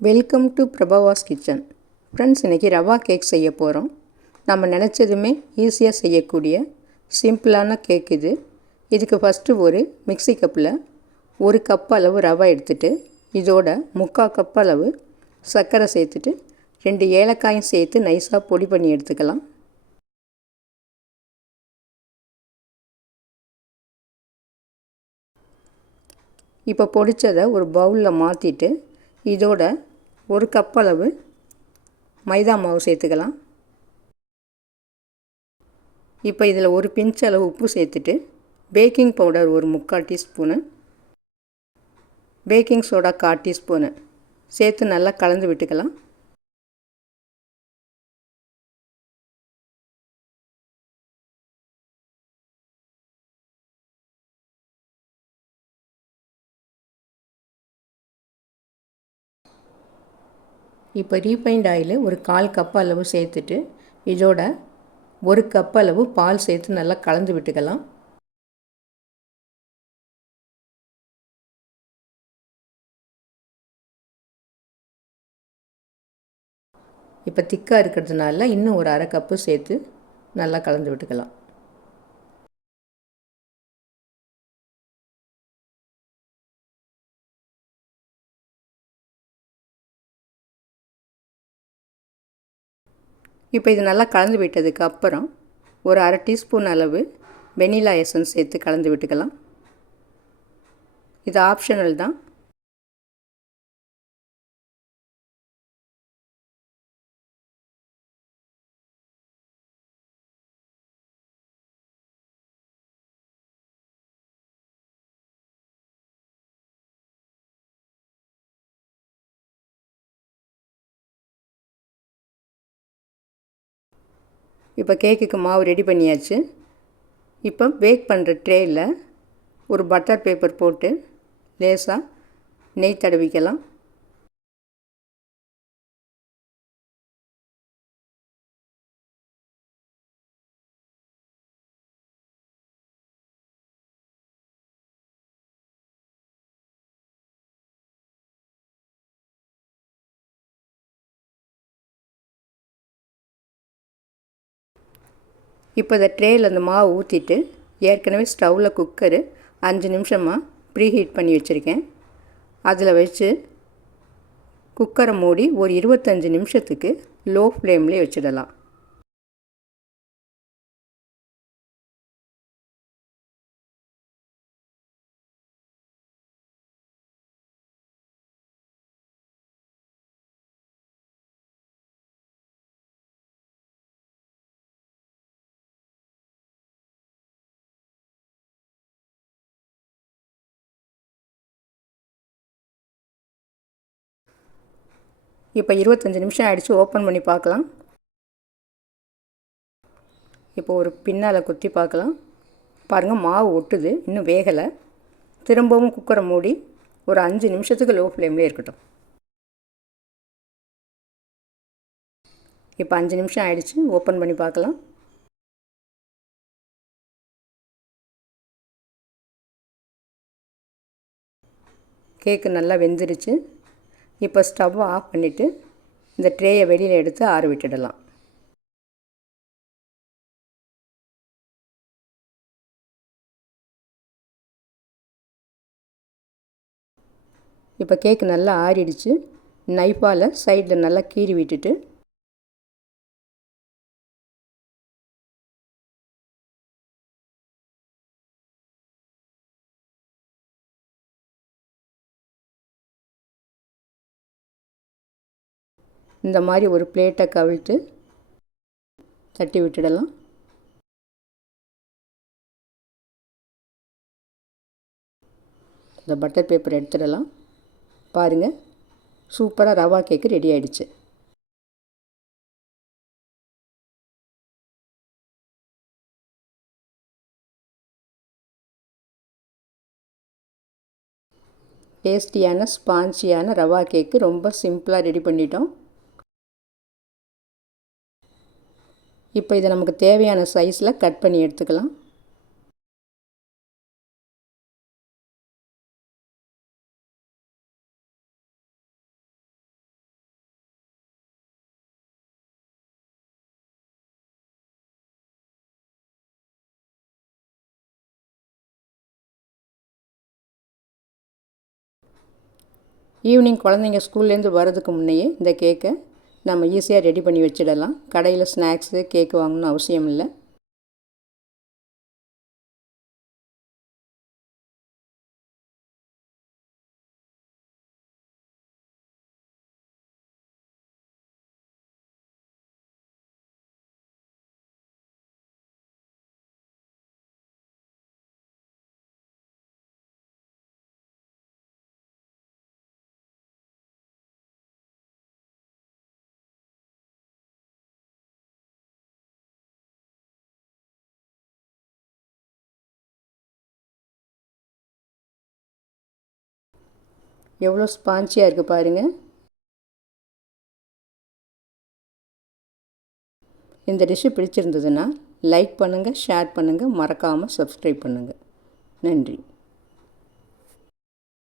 Welcome to Prabhavas kitchen friends இன்றைக்கி rava cake செய்ய போகிறோம் நம்ம நினச்சதுமே ஈஸியாக செய்யக்கூடிய சிம்பிளான கேக் இது. இதுக்கு ஃபஸ்ட்டு ஒரு மிக்ஸி கப்பில் ஒரு கப் அளவு ரவா எடுத்துகிட்டு இதோட முக்கால் கப் அளவு சர்க்கரை சேர்த்துட்டு ரெண்டு ஏலக்காயும் சேர்த்து நைஸாக பொடி பண்ணி எடுத்துக்கலாம். இப்போ பொடித்ததை ஒரு பவுலில் மாற்றிட்டு இதோட ஒரு கப் அளவு மைதா மாவு சேர்த்துக்கலாம். இப்போ இதில் ஒரு பிஞ்ச் அளவு உப்பு சேர்த்துட்டு பேக்கிங் பவுடர் ஒரு முக்கால் டீஸ்பூனு பேக்கிங் சோடா கால் டீஸ்பூனு சேர்த்து நல்லா கலந்து விட்டுக்கலாம். இப்போ ரீஃபைண்ட் ஆயில் ஒரு கால் கப் அளவு சேர்த்துட்டு இதோட ஒரு கப் அளவு பால் சேர்த்து நல்லா கலந்து விட்டுக்கலாம். இப்போ திக்காக இருக்கிறதுனால இன்னும் ஒரு அரை கப்பு சேர்த்து நல்லா கலந்து விட்டுக்கலாம். இப்போ இது நல்லா கலந்து விட்டதுக்கு அப்புறம் ஒரு அரை டீஸ்பூன் அளவு வெனிலா எசன்ஸ் சேர்த்து கலந்து விட்டுக்கலாம். இது ஆப்ஷனல் தான். இப்போ கேக்குக்கு மாவு ரெடி பண்ணியாச்சு. இப்போ பேக் பண்ணுற ட்ரேயில் ஒரு பட்டர் பேப்பர் போட்டு லேசாக நெய் தடவிக்கலாம். இப்போ இந்த ட்ரேயில் அந்த மாவு ஊற்றிட்டு ஏற்கனவே ஸ்டவ்வில் குக்கரு அஞ்சு நிமிஷமாக ப்ரீ ஹீட் பண்ணி வச்சுருக்கேன். அதில் வச்சு குக்கரை மூடி ஒரு இருபத்தஞ்சி நிமிஷத்துக்கு லோ ஃப்ளேம்லேயே வச்சிடலாம். இப்போ இருபத்தஞ்சி நிமிஷம் ஆகிடுச்சு ஓப்பன் பண்ணி பார்க்கலாம். இப்போ ஒரு பின்னால் குத்தி பார்க்கலாம். பாருங்கள் மாவு ஒட்டுது இன்னும் வேகலை. திரும்பவும் குக்கரை மூடி ஒரு அஞ்சு நிமிஷத்துக்கு லோ ஃப்ளேம்லேயே இருக்கட்டும். இப்போ அஞ்சு நிமிஷம் ஆயிடுச்சு ஓப்பன் பண்ணி பார்க்கலாம். கேக்கு நல்லா வெந்துருச்சு. இப்போ ஸ்டவ்வை ஆஃப் பண்ணிவிட்டு இந்த ட்ரேயை வெளியில் எடுத்து ஆற விட்டுடலாம். இப்போ கேக்கு நல்லா ஆறிடுச்சு. நைஃபால் சைடில் நல்லா கீறி விட்டுட்டு இந்த மாதிரி ஒரு பிளேட்டை கவிழ்த்து தட்டி விட்டுடலாம். இந்த பட்டர் பேப்பர் எடுத்துடலாம். பாருங்கள் சூப்பராக ரவா கேக்கு ரெடி ஆகிடுச்சு டேஸ்டியான ஸ்பான்சியான ரவா கேக்கு ரொம்ப சிம்பிளாக ரெடி பண்ணிட்டோம். இப்போ இதை நமக்கு தேவையான சைஸில் கட் பண்ணி எடுத்துக்கலாம். ஈவினிங் குழந்தைங்க ஸ்கூல்லேருந்து வர்றதுக்கு முன்னையே இந்த கேக்கை நம்ம ஈஸியாக ரெடி பண்ணி வச்சிடலாம். கடையில் ஸ்நாக்ஸு கேக்கு வாங்கணும்னு அவசியம் இல்லை எவ்வளோ ஸ்பாஞ்சியாக இருக்குது பாருங்கள் இந்த டிஷ்ஷு பிடிச்சிருந்ததுன்னா லைக் பண்ணுங்கள் ஷேர் பண்ணுங்கள் மறக்காமல் சப்ஸ்கிரைப் பண்ணுங்கள் நன்றி.